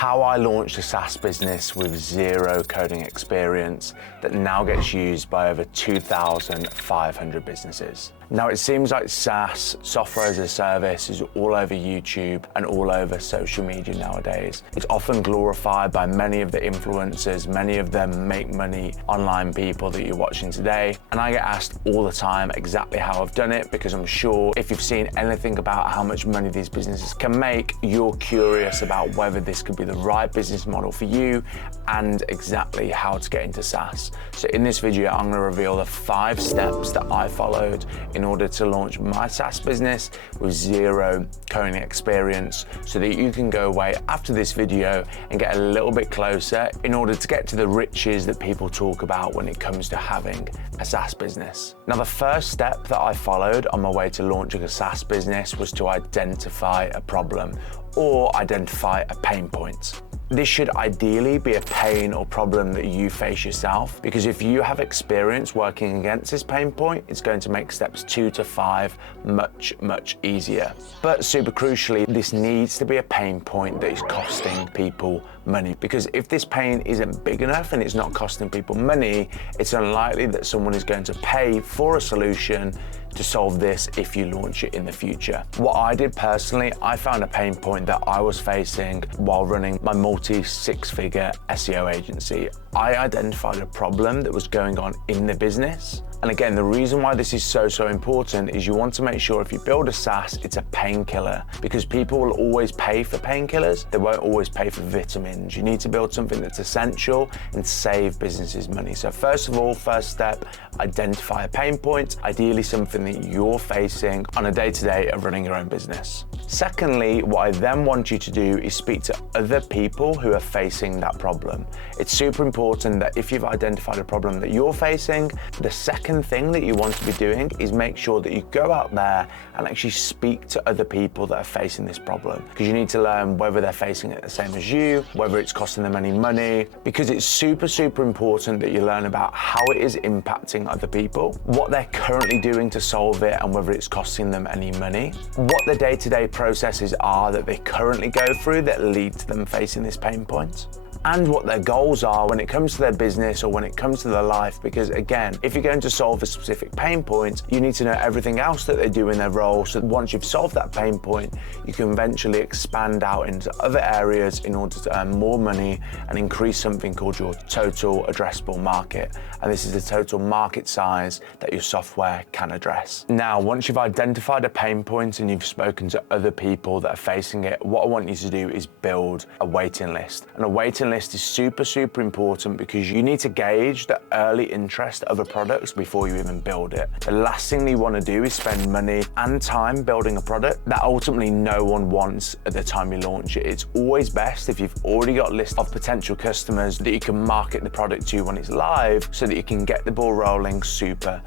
how I launched a SaaS business with zero coding experience that now gets used by over 2,500 businesses. Now, it seems like SaaS, software as a service, is all over YouTube and all over social media nowadays. It's often glorified by many of the influencers, many of them make money online people that you're watching today. And I get asked all the time exactly how I've done it, because I'm sure if you've seen anything about how much money these businesses can make, you're curious about whether this could be the right business model for you and exactly how to get into SaaS. So in this video, I'm going to reveal the 5 steps that I followed in order to launch my SaaS business with zero coding experience, so that you can go away after this video and get a little bit closer in order to get to the riches that people talk about when it comes to having a SaaS business. Now, the first step that I followed on my way to launching a SaaS business was to identify a problem or identify a pain point. This should ideally be a pain or problem that you face yourself, because if you have experience working against this pain point, it's going to make steps 2 to 5 much easier. But super crucially, this needs to be a pain point that is costing people money, because if this pain isn't big enough and it's not costing people money, it's unlikely that someone is going to pay for a solution to solve this if you launch it in the future. What I did personally, I found a pain point that I was facing while running my multi-6-figure SEO agency. I identified a problem that was going on in the business. And again, the reason why this is so important is you want to make sure if you build a SaaS, it's a painkiller, because people will always pay for painkillers. They won't always pay for vitamins. You need to build something that's essential and save businesses money. So first of all, first step, identify a pain point, ideally something that you're facing on a day-to-day of running your own business. Secondly, what I then want you to do is speak to other people who are facing that problem. It's super important that if you've identified a problem that you're facing, the second thing that you want to be doing is make sure that you go out there and actually speak to other people that are facing this problem, because you need to learn whether they're facing it the same as you, whether it's costing them any money, because it's super important that you learn about how it is impacting other people, what they're currently doing to solve it, and whether it's costing them any money, what the day-to-day processes are that they currently go through that lead to them facing this pain point, and what their goals are when it comes to their business or when it comes to their life. Because again, if you're going to solve a specific pain point, you need to know everything else that they do in their role, so once you've solved that pain point, you can eventually expand out into other areas in order to earn more money and increase something called your total addressable market. And this is the total market size that your software can address. Now, once you've identified a pain point and you've spoken to other people that are facing it, what I want you to do is build a waiting list. And a waiting list is super important, because you need to gauge the early interest of a product before you even build it. The last thing you want to do is spend money and time building a product that ultimately no one wants at the time you launch it. It's always best if you've already got a list of potential customers that you can market the product to when it's live, so that you can get the ball rolling super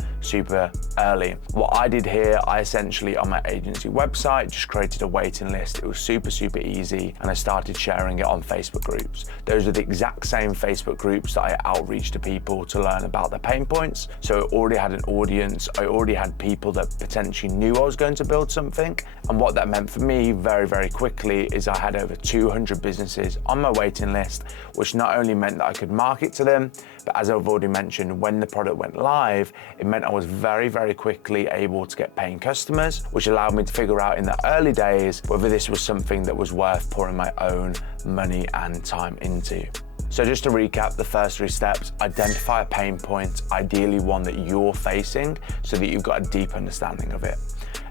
early. What I did here, I essentially on my agency website just created a waiting list. It was super easy, and I started sharing it on Facebook groups. Those are the exact same Facebook groups that I outreach to people to learn about their pain points. So I already had an audience. I already had people that potentially knew I was going to build something. And what that meant for me very quickly is I had over 200 businesses on my waiting list, which not only meant that I could market to them, but as I've already mentioned, when the product went live, it meant I was very quickly able to get paying customers, which allowed me to figure out in the early days whether this was something that was worth pouring my own money and time into. So just to recap, the first 3 steps: identify a pain point, ideally one that you're facing, so that you've got a deep understanding of it.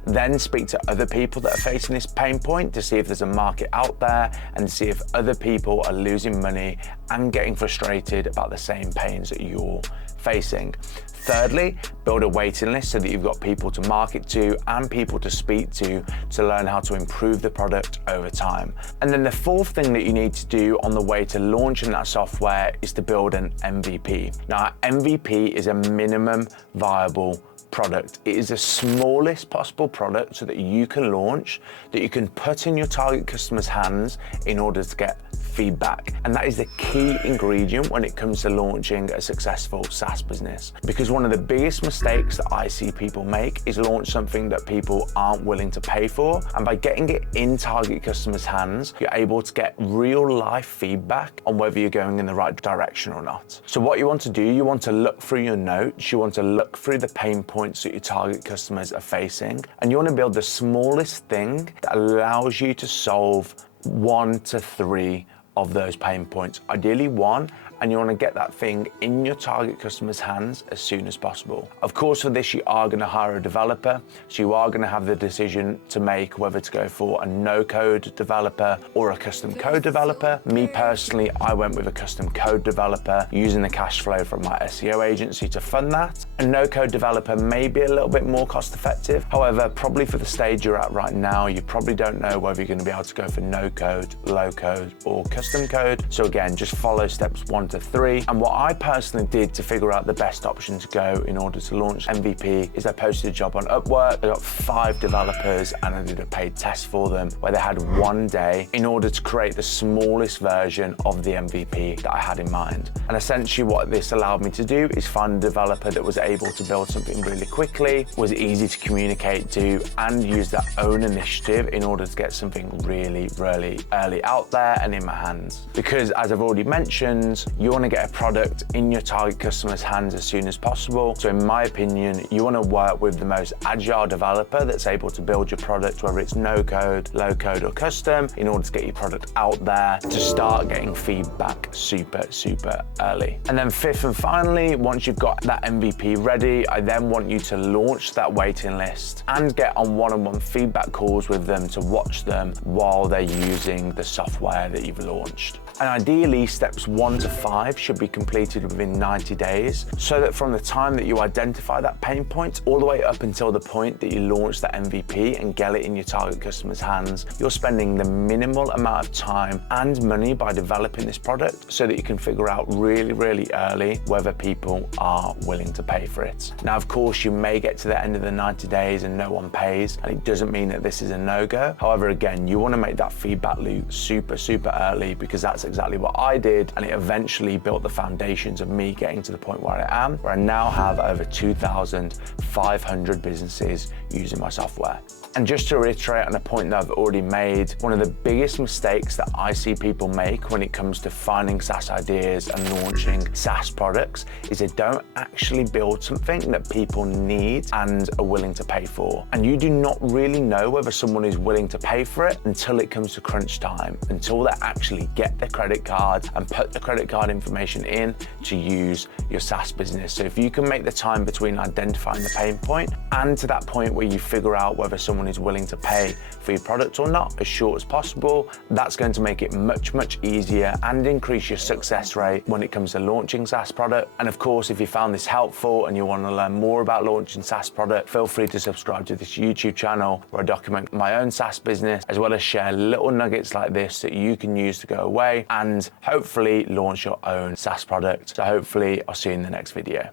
Then speak to other people that are facing this pain point to see if there's a market out there and see if other people are losing money and getting frustrated about the same pains that you're facing. Thirdly, build a waiting list so that you've got people to market to and people to speak to learn how to improve the product over time. And then the fourth thing that you need to do on the way to launching that software is to build an MVP. Now, MVP is a minimum viable product. It is the smallest possible product so that you can launch, that you can put in your target customer's hands in order to get feedback. And that is the key ingredient when it comes to launching a successful SaaS business. Because one of the biggest mistakes that I see people make is launch something that people aren't willing to pay for. And by getting it in target customers' hands, you're able to get real life feedback on whether you're going in the right direction or not. So what you want to do, you want to look through your notes, you want to look through the pain points that your target customers are facing, and you want to build the smallest thing that allows you to solve 1 to 3 of those pain points, ideally 1, and you want to get that thing in your target customer's hands as soon as possible. Of course, for this, you are going to hire a developer, so you are going to have the decision to make whether to go for a no-code developer or a custom code developer. Me personally, I went with a custom code developer using the cash flow from my SEO agency to fund that. A no-code developer may be a little bit more cost-effective. However, probably for the stage you're at right now, you probably don't know whether you're going to be able to go for no-code, low-code, or custom code. So again, just follow steps 1 to 3. And what I personally did to figure out the best option to go in order to launch MVP is I posted a job on Upwork. I got 5 developers and I did a paid test for them where they had 1 day in order to create the smallest version of the MVP that I had in mind. And essentially what this allowed me to do is find a developer that was able to build something really quickly, was easy to communicate to, and use their own initiative in order to get something really, really early out there and in my hands. Because as I've already mentioned, you want to get a product in your target customer's hands as soon as possible. So in my opinion, you want to work with the most agile developer that's able to build your product, whether it's no code, low code, or custom, in order to get your product out there to start getting feedback super, super early. And then 5th and finally, once you've got that MVP ready, I then want you to launch that waiting list and get on one-on-one feedback calls with them to watch them while they're using the software that you've launched. And ideally, steps 1 to 5 should be completed within 90 days, so that from the time that you identify that pain point all the way up until the point that you launch that MVP and get it in your target customer's hands, you're spending the minimal amount of time and money by developing this product so that you can figure out really, really early whether people are willing to pay for it. Now, of course, you may get to the end of the 90 days and no one pays, and it doesn't mean that this is a no-go. However, again, you want to make that feedback loop super, super early, because that's exactly what I did, and it eventually built the foundations of me getting to the point where I am, where I now have over 2,500 businesses using my software. And just to reiterate on a point that I've already made, one of the biggest mistakes that I see people make when it comes to finding SaaS ideas and launching SaaS products is they don't actually build something that people need and are willing to pay for. And you do not really know whether someone is willing to pay for it until it comes to crunch time, until they actually get their credit card and put the credit card information in to use your SaaS business. So if you can make the time between identifying the pain point and to that point where you figure out whether someone is willing to pay for your product or not as short as possible, that's going to make it much, much easier and increase your success rate when it comes to launching SaaS product. And of course, if you found this helpful and you want to learn more about launching SaaS product, feel free to subscribe to this YouTube channel where I document my own SaaS business, as well as share little nuggets like this that you can use to go away and hopefully launch your own SaaS product. So hopefully I'll see you in the next video.